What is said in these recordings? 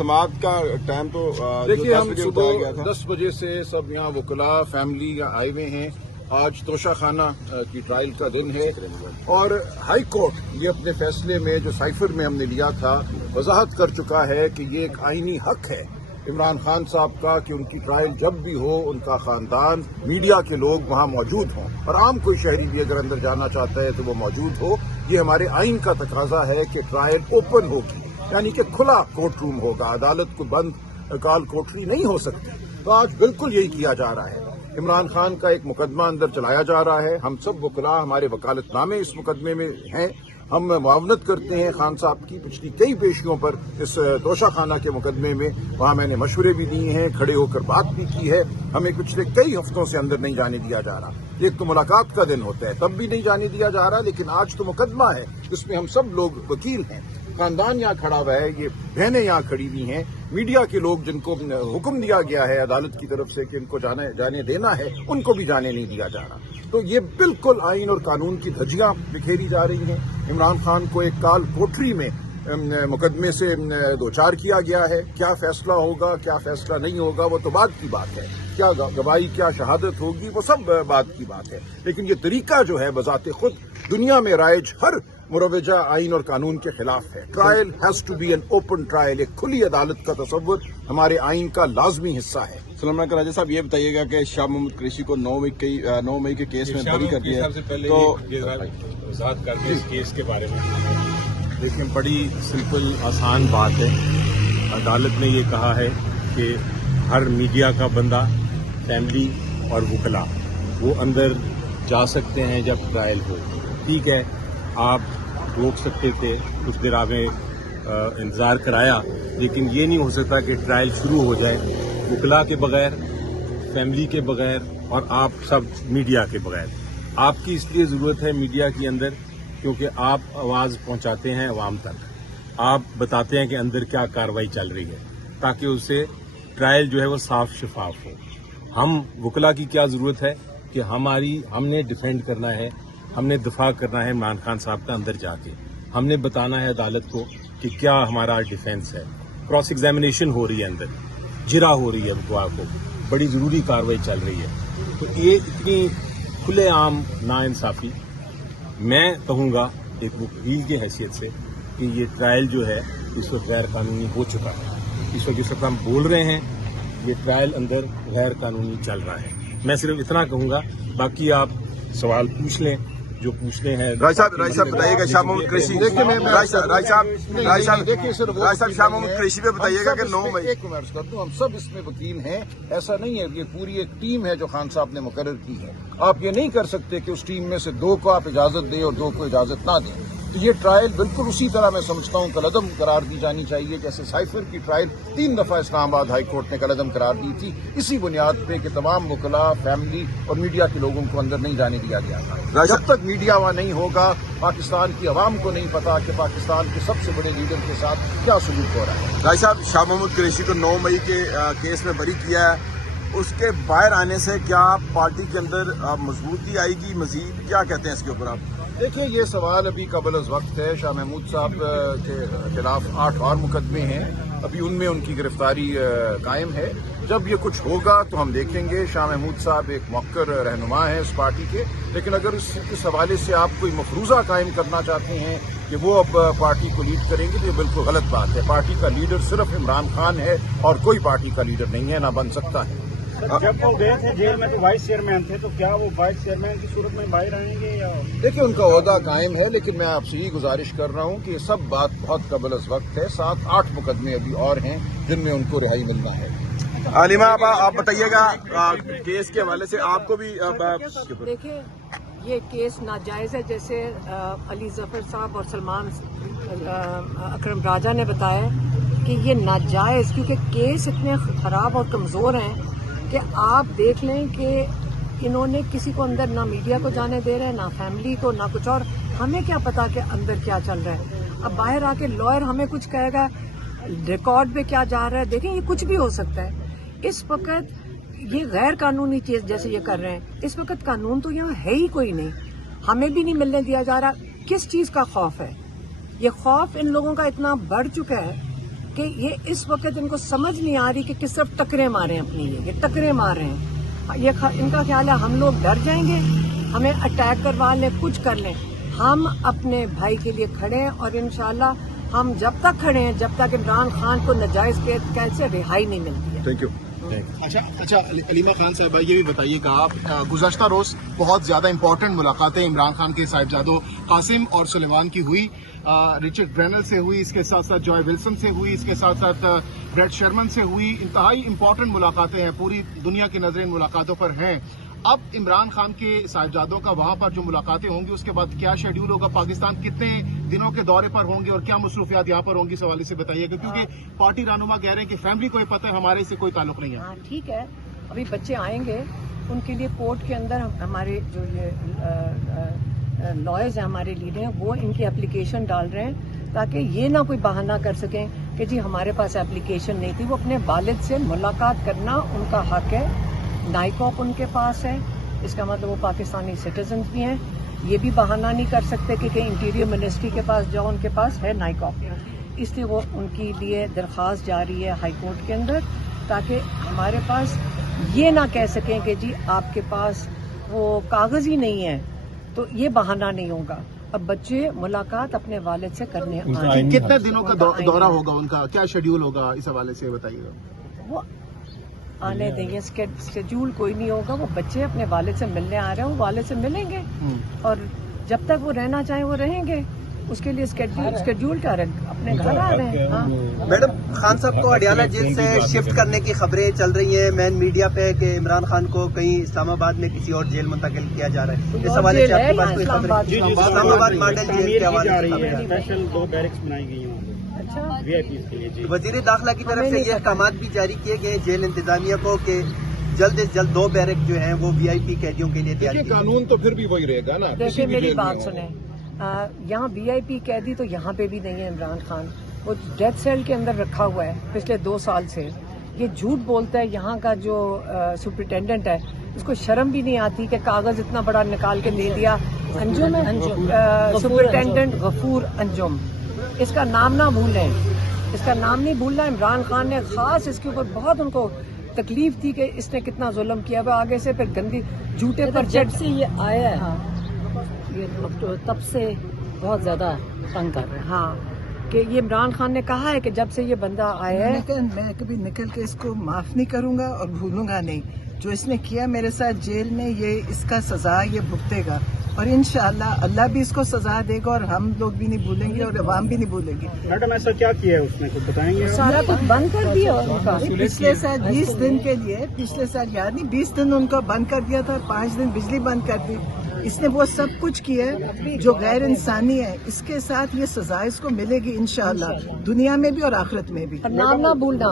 समाअत का टाइम तो देखिए हम सुबह 10 बजे से सब यहाँ वकला फैमिली आए हुए हैं। आज तोशा खाना की ट्रायल का दिन है और हाई कोर्ट ये अपने फैसले में जो साइफर में हमने लिया था वजाहत कर चुका है कि ये एक आईनी हक है इमरान खान साहब का कि उनकी ट्रायल जब भी हो उनका खानदान मीडिया के लोग वहाँ मौजूद हों और आम कोई शहरी भी अगर अंदर जाना चाहता है तो वो मौजूद हो। ये हमारे आइन का तकाजा है कि ट्रायल ओपन होगी, यानी कि खुला कोर्ट रूम होगा, अदालत को बंद काल कोठरी नहीं हो सकती। तो आज बिल्कुल यही किया जा रहा है। इमरान खान का एक मुकदमा अंदर चलाया जा रहा है। हम सब वकला हमारे वकालतनामे इस मुकदमे में हैं। हम मुआवनत करते हैं खान साहब की पिछली कई पेशियों पर इस तोशा खाना के मुकदमे में। वहाँ मैंने मशवरे भी दिए हैं, खड़े होकर बात भी की है। हमें पिछले कई हफ्तों से अंदर नहीं जाने दिया जा रहा। एक तो मुलाकात का दिन होता है तब भी नहीं जाने दिया जा रहा, लेकिन आज तो मुकदमा है जिसमें हम सब लोग वकील हैं। खानदान यहाँ खड़ा हुआ है, ये बहनें यहाँ खड़ी हुई हैं, मीडिया के लोग जिनको हुक्म दिया गया है अदालत की तरफ से कि इनको जाने देना है, उनको भी जाने नहीं दिया जा रहा। तो ये बिल्कुल आइन और कानून की धज्जियां बिखेरी जा रही हैं। इमरान खान को एक काल कोठरी में मुकदमे से दो चार किया गया है। क्या फैसला होगा क्या फैसला नहीं होगा वो तो बाद की बात है, क्या गवाही क्या शहादत होगी वो सब बात की बात है। लेकिन ये तरीका जो है बजाते खुद दुनिया में राइज हर मुरवजा आइन और कानून के खिलाफ है। Trial has to be an open trial. एक खुली अदालत का तसव्वुर हमारे आइन का लाजमी हिस्सा है। सलमान राजा साहब ये बताइएगा कि शाह महमूद कुरैशी को 9 मई के केस में बरी कर दिया, तो वजाहत करके इस केस के बारे में देखिए बड़ी सिंपल आसान बात है। अदालत ने ये कहा है कि हर मीडिया का बंदा, फैमिली और वकला वो अंदर जा सकते हैं जब ट्रायल हो। ठीक है, आप रोक सकते थे, कुछ देर आपने इंतज़ार कराया, लेकिन ये नहीं हो सकता कि ट्रायल शुरू हो जाए वकला के बगैर, फैमिली के बगैर और आप सब मीडिया के बगैर। आपकी इसलिए ज़रूरत है मीडिया के अंदर क्योंकि आप आवाज़ पहुंचाते हैं अवाम तक, आप बताते हैं कि अंदर क्या कार्रवाई चल रही है ताकि उससे ट्रायल जो है वो साफ शफाफ हो। हम वकला की क्या ज़रूरत है कि हमने डिफेंड करना है, हमने दफा करना है इमरान खान साहब का अंदर जाके, हमने बताना है अदालत को कि क्या हमारा डिफेंस है। क्रॉस एग्जामिनेशन हो रही है अंदर, जिरा हो रही है गवाह को, बड़ी ज़रूरी कार्रवाई चल रही है। तो ये इतनी खुलेआम नाइंसाफ़ी, मैं कहूँगा एक वकील की हैसियत से कि ये ट्रायल जो है इस वक्त गैर कानूनी हो चुका है। इस वक्त हम बोल रहे हैं ये ट्रायल अंदर गैर कानूनी चल रहा है। मैं सिर्फ इतना कहूँगा, बाकी आप सवाल पूछ लें जो पूछने हैं। राय साहब बताइएगा शाह महमूद कुरैशी, राय साहब शाह महमूद कुरैशी पे बताइएगा कि 9 मई। एक मिनट कर दूं, हम सब इसमें वकील हैं। ऐसा नहीं है, ये पूरी एक टीम है जो खान साहब ने मुकर्रर की है। आप ये नहीं कर सकते कि उस टीम में से 2 को आप इजाजत दें और 2 को इजाजत ना दें। तो ये ट्रायल बिल्कुल उसी तरह मैं समझता हूँ कलअदम करार दी जानी चाहिए जैसे साइफर की ट्रायल 3 दफा इस्लामाबाद हाई कोर्ट ने कलअदम करार दी थी, इसी बुनियाद पे कि तमाम वकला, फैमिली और मीडिया के लोगों को अंदर नहीं जाने दिया गया था। जब तक मीडिया वहाँ नहीं होगा, पाकिस्तान की आवाम को नहीं पता कि पाकिस्तान के सबसे बड़े लीडर के साथ क्या सलूक हो रहा है। राय साहब शाह महमूद कुरैशी को 9 मई के केस में बरी किया है, उसके बाहर आने से क्या पार्टी के अंदर मजबूती आएगी मजीद, क्या कहते हैं इसके ऊपर आप? देखिए ये सवाल अभी कबल अज़ वक्त है। शाह महमूद साहब के खिलाफ 8 और मुकदमे हैं, अभी उनमें उनकी गिरफ्तारी कायम है। जब ये कुछ होगा तो हम देखेंगे। शाह महमूद साहब एक मौक़र रहनुमा है उस पार्टी के, लेकिन अगर इस हवाले से आप कोई मफरूज़ा कायम करना चाहते हैं कि वो अब पार्टी को लीड करेंगे तो ये बिल्कुल गलत बात है। पार्टी का लीडर सिर्फ इमरान खान है और कोई पार्टी का लीडर नहीं है, ना बन सकता है। जब वो गए थे जेल में तो वाइस चेयरमैन थे, तो क्या वो वाइस चेयरमैन की सूरत में बाहर आएंगे या? देखिए उनका ओहदा कायम है, लेकिन मैं आपसे यही गुजारिश कर रहा हूँ कि ये सब बात बहुत कबल अज़ वक्त है। 7-8 मुकदमे अभी और हैं जिनमें उनको रिहाई मिलना है। आलिमा आप बताइएगा केस के हवाले से आपको भी। देखिए ये केस नाजायज है, जैसे अली जफर साहब और सलमान अकरम राजा ने बताया कि ये नाजायज, क्योंकि केस इतने खराब और कमजोर हैं कि आप देख लें कि इन्होंने किसी को अंदर ना मीडिया को जाने दे रहे हैं, ना फैमिली को, ना कुछ और। हमें क्या पता कि अंदर क्या चल रहा है। अब बाहर आके लॉयर हमें कुछ कहेगा, रिकॉर्ड पे क्या जा रहा है, देखें ये कुछ भी हो सकता है। इस वक्त ये गैर कानूनी चीज जैसे ये कर रहे हैं, इस वक्त कानून तो यहाँ है ही कोई नहीं, हमें भी नहीं मिलने दिया जा रहा। किस चीज का खौफ है? ये खौफ इन लोगों का इतना बढ़ चुका है کہ یہ اس وقت ان کو سمجھ نہیں آ رہی کہ کس طرف ٹکرے مارے ہیں اپنی، یہ ٹکرے مار رہے ہیں. ان کا خیال ہے ہم لوگ ڈر جائیں گے، ہمیں اٹیک کروا لیں، کچھ کر لیں. ہم اپنے بھائی کے لیے کھڑے ہیں اور انشاءاللہ ہم جب تک کھڑے ہیں جب تک عمران خان کو ناجائز قید سے رہائی نہیں ملتی ہے. Thank you. اچھا علیمہ خان صاحبہ، یہ بھی بتائیے گا آپ، گزشتہ روز بہت زیادہ امپورٹنٹ ملاقاتیں عمران خان کے صاحبزادوں قاسم اور سلیمان کی ہوئی، رچرڈ برینل سے ہوئی، اس کے ساتھ ساتھ جوائے ولسن سے ہوئی، اس کے ساتھ ساتھ بریٹ شرمن سے ہوئی. انتہائی امپورٹنٹ ملاقاتیں ہیں، پوری دنیا کی نظریں ان ملاقاتوں پر ہیں. اب عمران خان کے صاحبزادوں کا وہاں پر جو ملاقاتیں ہوں گی اس کے بعد کیا شیڈیول ہوگا؟ پاکستان کتنے دنوں کے دورے پر ہوں گے اور کیا مصروفیات یہاں پر ہوں گی؟ اس حوالے سے بتائیے گا، کیونکہ پارٹی رہنما کہہ رہے ہیں کہ فیملی کو یہ پتہ ہے، ہمارے سے کوئی تعلق نہیں ہے. ہاں ٹھیک ہے، ابھی بچے آئیں گے، ان کے لیے کورٹ کے اندر ہمارے جو یہ لائرز ہیں، ہمارے لیڈر ہیں، وہ ان کی اپلیکیشن ڈال رہے ہیں تاکہ یہ نہ کوئی بہانہ کر سکیں کہ جی ہمارے پاس اپلیکیشن نہیں تھی. وہ اپنے والد سے ملاقات کرنا ان کا حق ہے. نائکاپ ان کے پاس ہے، اس کا مطلب وہ پاکستانی سٹیزن بھی ہیں. یہ بھی بہانہ نہیں کر سکتے کہ کہیں انٹیریئر منسٹری کے پاس جاؤ، ان کے پاس ہے نائکاپ. اس لیے وہ ان کے لیے درخواست جاری ہے ہائی کورٹ کے اندر تاکہ ہمارے پاس یہ نہ کہہ سکیں کہ جی آپ کے پاس وہ کاغذ ہی نہیں ہے، تو یہ بہانہ نہیں ہوگا. اب بچے ملاقات اپنے والد سے کرنے آئیں. کتنے دنوں کا دورہ ہوگا ان کا؟ کیا شیڈیول ہوگا؟ اس حوالے سے بتائیے گا. وہ آنے دیں گے، اسکیڈول کوئی نہیں ہوگا. وہ بچے اپنے والد سے ملنے آ رہے ہیں، وہ والد سے ملیں گے اور جب تک وہ رہنا چاہیں وہ رہیں گے. اس کے لیے اسکیڈول کیا رکھ اپنے گھر آ رہے ہیں. ہاں میڈم، خان صاحب کو اڈیالہ جیل سے شفٹ کرنے کی خبریں چل رہی ہیں مین میڈیا پہ کہ عمران خان کو کہیں اسلام آباد میں کسی اور جیل منتقل کیا جا رہا ہے. اس حوالے سے آپ کے پاس کوئی خبر ہے؟ اسلام آباد ماڈل جیل کے حوالے سے اسپیشل 2 بیرکس بنائی گئی ہیں وی آئی پیز کے لیے. وزیر داخلہ کی طرف سے یہ احکامات بھی جاری کیے گئے جیل انتظامیہ کو کہ جلد از جلد 2 بیرک جو ہیں وہ وی آئی پی قیدیوں کے لیے تیار کیے. قانون تو پھر بھی وہی رہے گا نا. دیکھیں میری بات سنیں، یہاں وی آئی پی قیدی تو یہاں پہ بھی نہیں ہے. عمران خان وہ ڈیتھ سیل کے اندر رکھا ہوا ہے پچھلے 2 سال سے. یہ جھوٹ بولتا ہے. یہاں کا جو سپرنٹینڈنٹ ہے اس کو شرم بھی نہیں آتی کہ کاغذ اتنا بڑا نکال کے دے دیا. انجم ہے سپرنٹینڈنٹ غفور انجم، اس کا نام نہ بھولیں، اس کا نام نہیں بھولنا. عمران خان نے خاص اس کے اوپر بہت ان کو تکلیف تھی کہ اس نے کتنا ظلم کیا ہوا. آگے سے پھر گندی جھوٹے پر جب سے یہ آیا ہے یہ تب سے بہت زیادہ تنگ کر رہے ہیں. ہاں کہ یہ عمران خان نے کہا ہے کہ جب سے یہ بندہ آیا ہے میں کبھی نکل کے اس کو معاف نہیں کروں گا اور بھولوں گا نہیں. جو اس نے کیا میرے ساتھ جیل میں، یہ اس کا سزا یہ بھگتے گا اور انشاءاللہ اللہ بھی اس کو سزا دے گا اور ہم لوگ بھی نہیں بھولیں گے اور عوام بھی نہیں بھولے گی. میڈم ایسا کیا کیا ہے اس نے، کچھ بتائیں گے؟ سارا کچھ بند کر دیا ان کا. پچھلے سال 20 دن کے لیے، پچھلے سال یاد نہیں 20 دن ان کو بند کر دیا تھا، 5 دن بجلی بند کر دی. اس نے وہ سب کچھ کیا ہے جو غیر انسانی ہے. اس کے ساتھ یہ سزا اس کو ملے گی انشاءاللہ، دنیا میں بھی اور آخرت میں بھی. نام نہ بھولنا،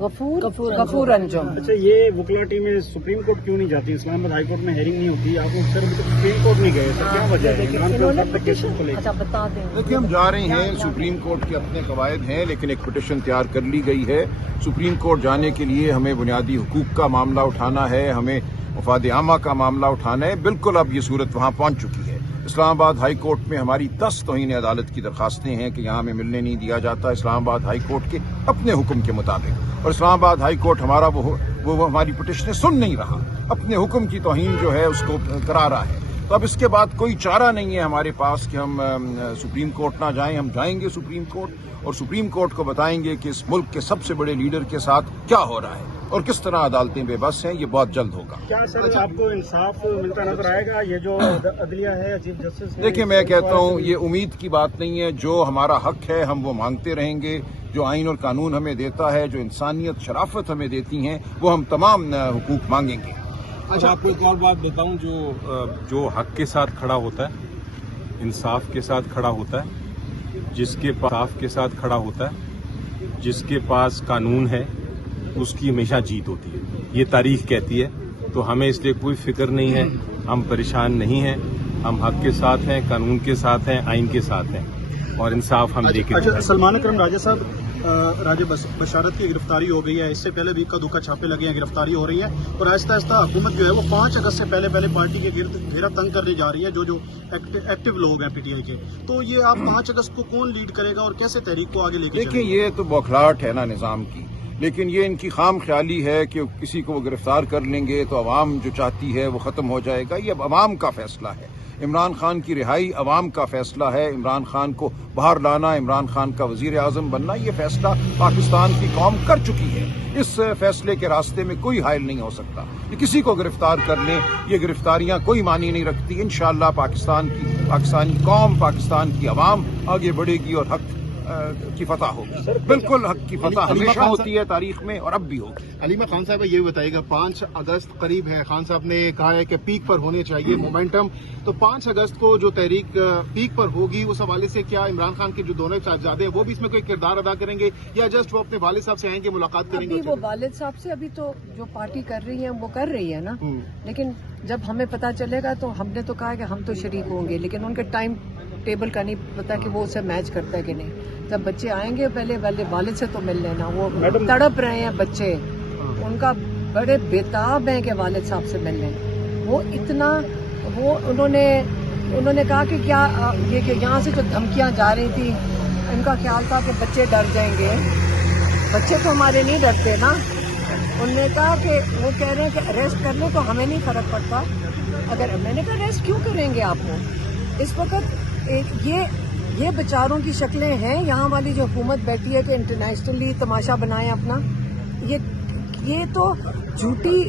غفور انجم. اچھا، یہ وکلا ٹیم میں سپریم کورٹ کیوں نہیں جاتی؟ اسلام آباد ہائی کورٹ میں ہیئرنگ نہیں ہوتی، آپ سپریم کورٹ نہیں گئے تو کیا وجہ ہے؟ اچھا بتا دیں. دیکھیے ہم جا رہے ہیں، سپریم کورٹ کے اپنے قواعد ہیں، لیکن ایک پٹیشن تیار کر لی گئی ہے. سپریم کورٹ جانے کے لیے ہمیں بنیادی حقوق کا معاملہ اٹھانا ہے، ہمیں مفاد عامہ کا معاملہ اٹھانا ہے. بالکل اب یہ صورت وہاں پہنچ چکی ہے. اسلام آباد ہائی کورٹ میں ہماری 10 توہین عدالت کی درخواستیں ہیں کہ یہاں ہمیں ملنے نہیں دیا جاتا اسلام آباد ہائی کورٹ کے اپنے حکم کے مطابق، اور اسلام آباد ہائی کورٹ ہمارا وہ ہماری پٹیشنیں سن نہیں رہا، اپنے حکم کی توہین جو ہے اس کو کرا رہا ہے. تو اب اس کے بعد کوئی چارہ نہیں ہے ہمارے پاس کہ ہم سپریم کورٹ نہ جائیں. ہم جائیں گے سپریم کورٹ اور سپریم کورٹ کو بتائیں گے کہ اس ملک کے سب سے بڑے لیڈر کے ساتھ کیا ہو رہا ہے اور کس طرح عدالتیں بے بس ہیں. یہ بہت جلد ہوگا. کیا سر آپ کو انصاف ملتا نظر آئے گا؟ یہ جو عدلیہ ہے، چیف جسٹس، دیکھیں میں کہتا ہوں یہ امید کی بات نہیں ہے. جو ہمارا حق ہے ہم وہ مانگتے رہیں گے. جو آئین اور قانون ہمیں دیتا ہے، جو انسانیت شرافت ہمیں دیتی ہیں، وہ ہم تمام حقوق مانگیں گے. اچھا آپ کو ایک اور بات بتاؤں، جو حق کے ساتھ کھڑا ہوتا ہے، انصاف کے ساتھ کھڑا ہوتا ہے، جس کے پاس انصاف کے ساتھ کھڑا ہوتا ہے، جس کے پاس قانون ہے، اس کی ہمیشہ جیت ہوتی ہے. یہ تاریخ کہتی ہے. تو ہمیں اس لیے کوئی فکر نہیں ہے، ہم پریشان نہیں ہیں. ہم حق کے ساتھ ہیں، قانون کے ساتھ ہیں، آئین کے ساتھ ہیں. और इंसाफ हम लेके अच्छा, सलमान अकरम राजा साहब राजा बशारत की गिरफ्तारी हो गई है, इससे पहले भी इक्का दुक्का छापे लगे हैं, गिरफ्तारी हो रही है और आहिस्ता आहिस्ता हुकूमत जो है वो 5 अगस्त से पहले पार्टी के घेरा तंग करने जा रही है जो एक्टिव लोग हैं पीटीआई के। तो ये आप 5 अगस्त को कौन लीड करेगा और कैसे तहरीक को आगे लेके देखिए, ये तो बौखलाहट है ना निज़ाम की, लेकिन ये इनकी खाम ख्याली है कि किसी को वो गिरफ्तार कर लेंगे तो अवाम जो चाहती है वो ख़त्म हो जाएगा। ये अब अवाम का फैसला है। इमरान खान की रिहाई अवाम का फैसला है। इमरान खान को बाहर लाना, इमरान खान का वजीर आज़म बनना, ये फैसला पाकिस्तान की कौम कर चुकी है। इस फैसले के रास्ते में कोई हायल नहीं हो सकता। ये किसी को गिरफ्तार कर लें, ये गिरफ्तारियां कोई मानी नहीं रखती। इंशाअल्लाह पाकिस्तानी कौम, पाकिस्तान की अवाम आगे बढ़ेगी और हक की फतह होगी। बिल्कुल हक की फतह हमेशा होती है तारीख में और अब भी होगी। अलीमा खान साहब ये बताइएगा, 5 अगस्त करीब है, खान साहब ने कहा है कि पीक पर होने चाहिए मोमेंटम, तो 5 अगस्त को जो तहरीक पीक पर होगी उस हवाले से क्या इमरान खान के जो दोनों साहबजादे हैं वो भी इसमें कोई किरदार अदा करेंगे या जस्ट वो अपने वालिद साहब से आएंगे, मुलाकात करेंगे? अभी वो वालिद साहब से अभी तो जो पार्टी कर रही है वो कर रही है ना, लेकिन जब हमें पता चलेगा तो हमने तो कहा कि हम तो शरीक होंगे, लेकिन उनके टाइम टेबल का नहीं पता कि वो उसे मैच करता है कि नहीं। जब बच्चे आएंगे पहले वालिद से तो मिल लेना। वो तड़प रहे हैं बच्चे, उनका बड़े बेताब हैं कि वालिद साहब से मिल लें। वो इतना उन्होंने कहा कि क्या ये कि यहाँ से जो धमकियाँ जा रही थी, इनका ख्याल था कि बच्चे डर जाएंगे। बच्चे तो हमारे नहीं डरते ना। उन्होंने कहा कि वो कह रहे हैं कि अरेस्ट कर लें तो हमें नहीं फर्क पड़ता। अगर मैंने कहा अरेस्ट क्यों करेंगे आपको इस वक्त? ये बेचारों की शक्लें हैं। यहाँ वाली जो हुकूमत बैठी है कि इंटरनेशनली तमाशा बनाए अपना, ये तो झूठी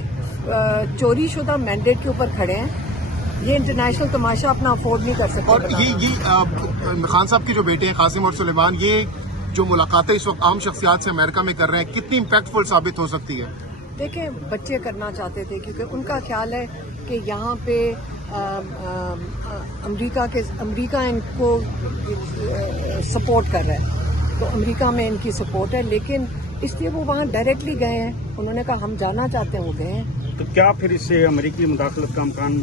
चोरी शुदा मैंडेट के ऊपर खड़े हैं। ये इंटरनेशनल तमाशा अपना अफोर्ड नहीं कर सकते। और ये खान साहब के जो बेटे हैं कासिम और सुलेमान, ये जो मुलाकातें इस वक्त आम शख्सियात से अमेरिका में कर रहे हैं, कितनी इम्पैक्टफुल साबित हो सकती है? देखें, बच्चे करना चाहते थे क्योंकि उनका ख्याल है कि यहाँ पे अमेरिका इनको सपोर्ट कर रहा है, तो अमेरिका में इनकी सपोर्ट है, लेकिन इसलिए वो वहाँ डायरेक्टली गए हैं। उन्होंने कहा हम जाना चाहते हैं, वो गए हैं। तो क्या फिर इससे अमेरिकी मुदाखलत का अमकान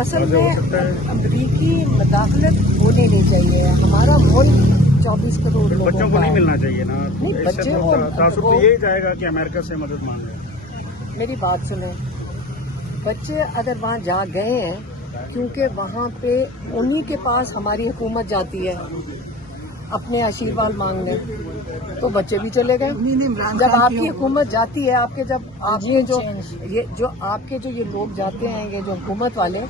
असल में अमेरिकी मुदाखलत होनी नहीं चाहिए। हमारा मुल्क 24 करोड़ लोगों बच्चों को नहीं मिलना चाहिए ना। नहीं, बच्चे तासुब तो यही जाएगा कि अमेरिका से मदद मांग रहे। मेरी बात सुने, बच्चे अगर वहाँ जा गए हैं क्योंकि वहाँ पे उन्हीं के पास हमारी हुकूमत जाती है अपने आशीर्वाद मांगने, तो बच्चे भी चले गए। जब आपकी हुकूमत जाती है, आपके जो ये लोग जाते हैं, ये जो हुकूमत वाले,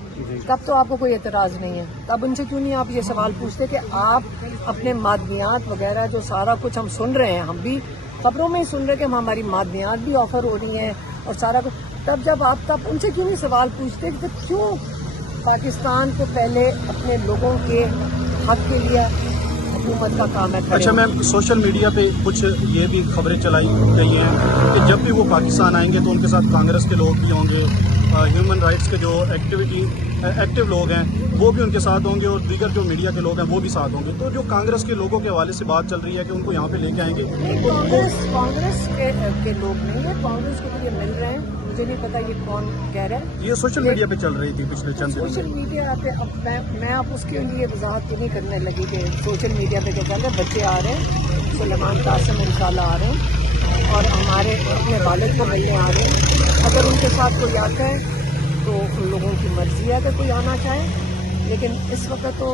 तब तो आपको कोई एतराज़ नहीं है। तब उनसे क्यों नहीं आप ये सवाल पूछते कि आप अपने मादनियात वगैरह जो सारा कुछ हम सुन रहे हैं, हम भी खबरों में ही सुन रहे हैं कि हमारी मादनियात भी ऑफर हो रही हैं और सारा कुछ, तब उनसे क्यों नहीं सवाल पूछते कि क्यों पाकिस्तान को पहले अपने लोगों के हक के लिए हुकूमत का काम है। अच्छा मैम, सोशल मीडिया पे कुछ ये भी खबरें चलाई गई हैं कि जब भी वो पाकिस्तान आएंगे तो उनके साथ कांग्रेस के लोग भी होंगे, ह्यूमन राइट्स के जो एक्टिव लोग हैं वो भी उनके साथ होंगे और दीगर जो मीडिया के लोग हैं वो भी साथ होंगे। तो जो कांग्रेस के लोगों के हवाले से बात चल रही है कि उनको यहाँ पे लेके आएंगे, कांग्रेस के लोग नहीं है, कांग्रेस के लिए मिल रहे हैं। मुझे नहीं पता ये कौन कह रहा है। ये सोशल मीडिया पे चल रही थी पिछले चंद दिनों। सोशल मीडिया पे अब मैं आप उसके लिए वजाहत नहीं करने लगी कि सोशल मीडिया पे जो चल रहा है, बच्चे आ रहे हैं, सुलेमान कासिम इंशाल्लाह आ रहे हैं और हमारे अपने वालिद को मिलने आ रहे हैं। अगर उनके साथ कोई आता है तो उन लोगों की मर्जी है अगर कोई आना चाहे, लेकिन इस वक्त तो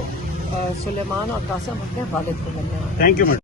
सुलेमान और कासिम अपने वालिद को मिलने आ रहे हैं। Thank you madam.